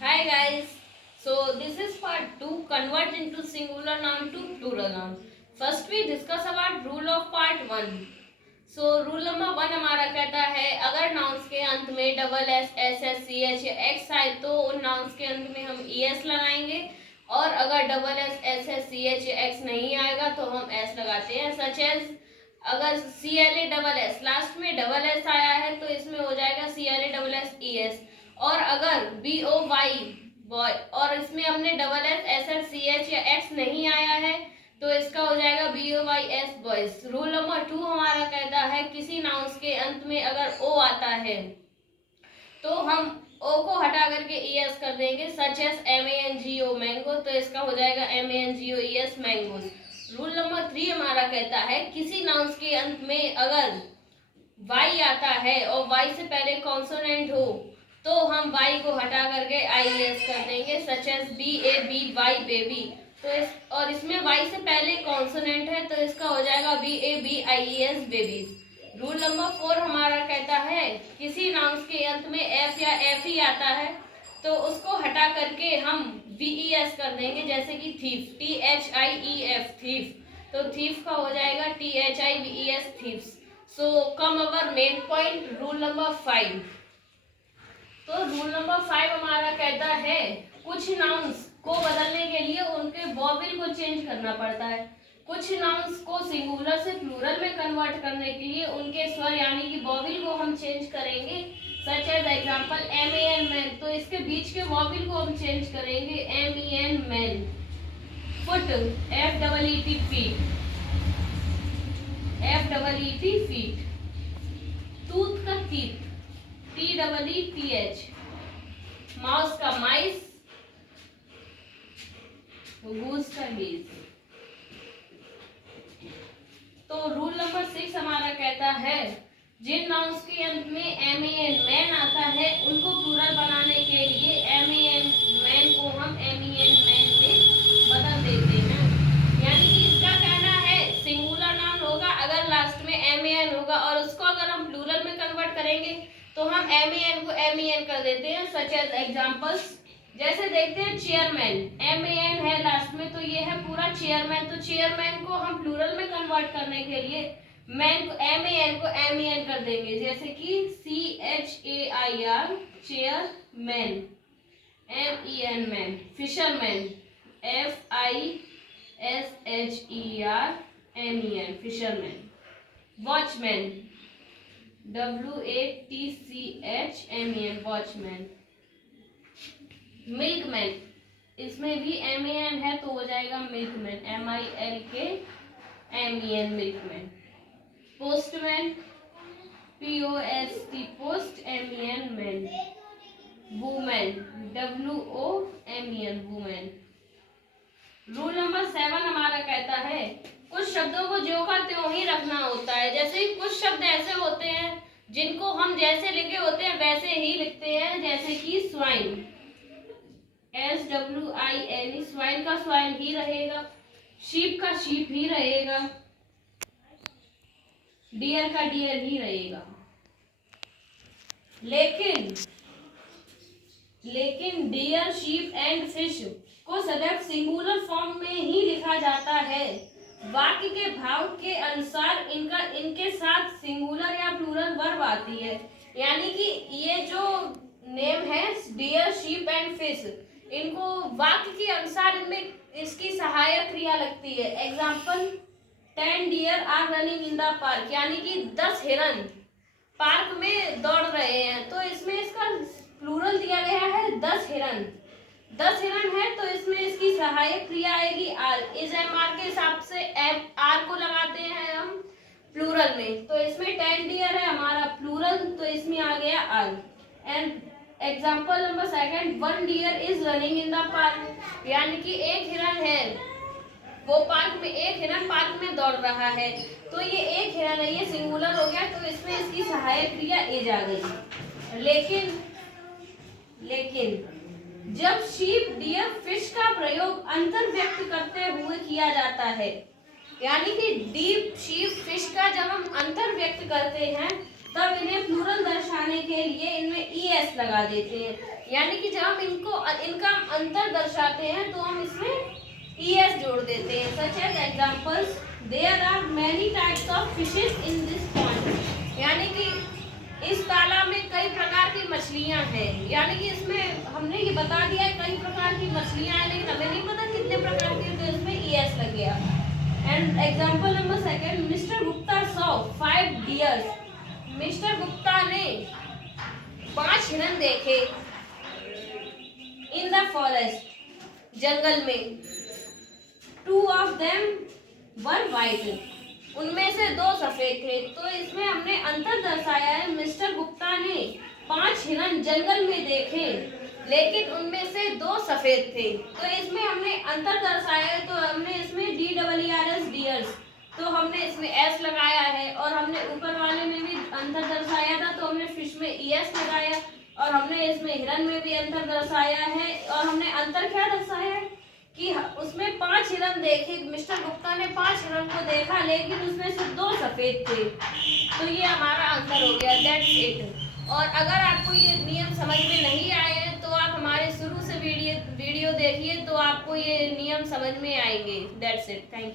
Hi guys. So this is part 2, convert into singular noun to plural noun. First we discuss about rule of part 1. So rule number 1 हमारा कहता है अगर nouns के अंत में double S S S C H या X आए तो उन नाउन्स के अंत में हम ई एस लगाएंगे और अगर double S S S C H या एक्स नहीं आएगा तो हम एस लगाते हैं. सच एज अगर C L A double S last में डबल एस आया है तो इसमें हो जाएगा C L A double S E S. और अगर बी ओ वाई बॉय और इसमें हमने double S S S C H या एक्स नहीं आया है तो इसका हो जाएगा B O Y S boys. Rule number 2 हमारा कहता है किसी नाउन्स के अंत में अगर ओ आता है तो हम ओ को हटा करके ई एस कर देंगे. Such S M A N G O mango तो इसका हो जाएगा M A N G O E S mangoes. Rule number 3 हमारा कहता है किसी नाउन्स के अंत में अगर वाई आता है और वाई से पहले कॉन्सोनेंट हो तो हम वाई को हटा करके आई एस कर देंगे. Such S B A B Y baby तो और इसमें वाई से पहले कॉन्सोनेंट है तो इसका हो जाएगा B A B I S babies. Rule number 4 हमारा कहता है किसी नाउन्स के अंत में एफ या एफ ही आता है तो उसको हटा करके हम वी ई एस कर देंगे. जैसे कि thief T H I E F thief तो थीफ का हो जाएगा T H I V E S thieves. So come our main point rule number 5. तो रूल नंबर 5 हमारा कहता है कुछ नाउन्स को बदलने के लिए उनके वॉवेल को चेंज करना पड़ता है. कुछ नाउन्स को सिंगुलर से प्लूरल में कन्वर्ट करने के लिए उनके स्वर यानी कि वॉवेल को हम चेंज करेंगे. Such as example M A N man तो इसके बीच के वॉवेल को हम चेंज करेंगे M E N man. Foot F double E T feet F double E T feet. Tooth का teeth T double E T H. Mouse का mice goose का गीज. तो रूल नंबर 6 हमारा कहता है जिन नाउन्स के अंत में एम ए एन मैन आता है उनको प्लूरल बनाने के लिए एम ए एन मैन को हम एम ई एन मैन में बदल देते हैं. यानी कि इसका कहना है सिंगुलर नाउन होगा अगर लास्ट में एम ए एन होगा और उसको अगर हम प्लूरल में कन्वर्ट करेंगे तो हम एम ए एन को एम ई एन कर देते हैं. सच एज एग्जांपल्स जैसे देखते हैं चेयरमैन एम ए एन है लास्ट में तो ये है पूरा चेयरमैन. तो चेयरमैन को हम प्लूरल में कन्वर्ट करने के लिए मैन को एम ए एन को एम ई एन कर देंगे. जैसे कि C H A I R chairman M E N man. Fisherman F I S H E R M E N fisherman. Watchman W A T C H M E N watchman. Milkman इसमें भी M A N है तो हो जाएगा milkman M I L K M E N milkman. Postman P O S T post M E N man. Women W O M E N women. Rule number 7 हमारा कहता है कुछ शब्दों को ज्यों का त्यों ही रखना होता है. जैसे कुछ शब्द ऐसे होते हैं जिनको हम जैसे लिखे होते हैं वैसे ही लिखते हैं. जैसे कि swine S W I N swine का स्वाइन ही रहेगा. शीप का शीप ही रहेगा. डियर का डियर ही रहेगा. लेकिन डियर शीप एंड फिश को सदैव सिंगुलर फॉर्म में ही लिखा जाता है. वाक्य के भाव के अनुसार इनके साथ सिंगुलर या प्लूरल वर्ब आती है. यानी कि ये जो नेम है डियर शीप एंड फिश इनको वाक्य के अनुसार इनमें इसकी सहायक क्रिया लगती है. Example 10 deer are running in the park यानी कि 10 हिरन पार्क में दौड़ रहे हैं तो इसमें इसका प्लूरल दिया गया है 10 हिरन. 10 हिरन है तो इसमें इसकी सहायक क्रिया आएगी आर. इस एम आर के हिसाब से एम आर को लगाते हैं हम प्लूरल में. तो इसमें 10 डियर है हमारा प्लूरल तो इसमें आ गया are. And example number 2 1 deer is running in the park यानी कि एक हिरन है वो पार्क में एक हिरन पार्क में दौड़ रहा है तो ये एक हिरन है ये सिंगुलर हो गया तो इसमें इसकी सहायक क्रिया एज आ गई. लेकिन जब शीप डियर फिश का प्रयोग अंतर व्यक्त करते हुए किया जाता है यानी कि डीप शीप फिश का जब हम अंतर व्यक्त करते हैं तब इन्हें प्लूरल दर्शाने के लिए इनमें ई एस लगा देते हैं. यानी कि जब हम इनका अंतर दर्शाते हैं तो हम इसमें es जोड़ देते हैं। Such as examples, there are many types of fishes in this pond, यानी कि इस तालाब में कई प्रकार की मछलियां हैं। यानी कि इसमें हमने ये बता दिया है कई प्रकार की मछलियां हैं, लेकिन हमें नहीं पता कितने प्रकार की, तो इसमें es लग गया। And example number second, mister Gupta saw 5 dears, mister Gupta ने 5 हिरन देखे इन द फॉरेस्ट, जंगल में। 2 ऑफ देम वर वाइट, उनमें से 2 सफेद थे। तो इसमें हमने अंतर दर्शाया है, मिस्टर गुप्ता ने 5 हिरन जंगल में देखे, लेकिन उनमें से 2 सफेद थे। तो इसमें हमने अंतर दर्शाया है, तो हमने इसमें DEERS डियर्स, तो हमने इसमें s लगाया है। और हमने ऊपर वाले में भी अंतर दर्शाया था, तो हमने फिश में es लगाया, और हमने इसमें हिरन में भी अंतर दर्शाया है। और हमने अंतर क्या दर्शाया है कि उसमें 5 हिरन देखे, मिस्टर गुप्ता ने 5 हिरन को देखा, लेकिन उसमें से 2 सफेद थे। तो ये हमारा आंसर हो गया, दैट्स इट। और अगर आपको ये नियम समझ में नहीं आए हैं तो आप हमारे शुरू से वीडियो देखिए, तो आपको ये नियम समझ में आएंगे। That's it, thank you.